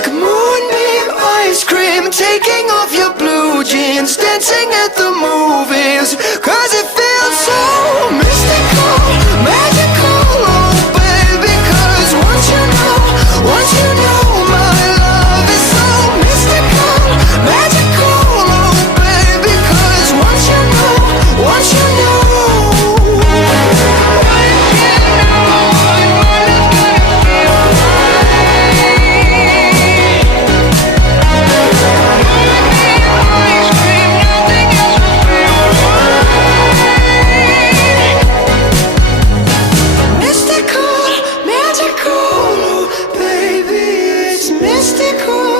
Moonbeam ice cream, taking off your blue jeans, dancing at the movies, 'cause it feels so mystical, magical, oh baby. 'Cause once you know my love is so mystical, magical, oh baby. 'Cause once you know mystical, magical, oh baby, it's mystical.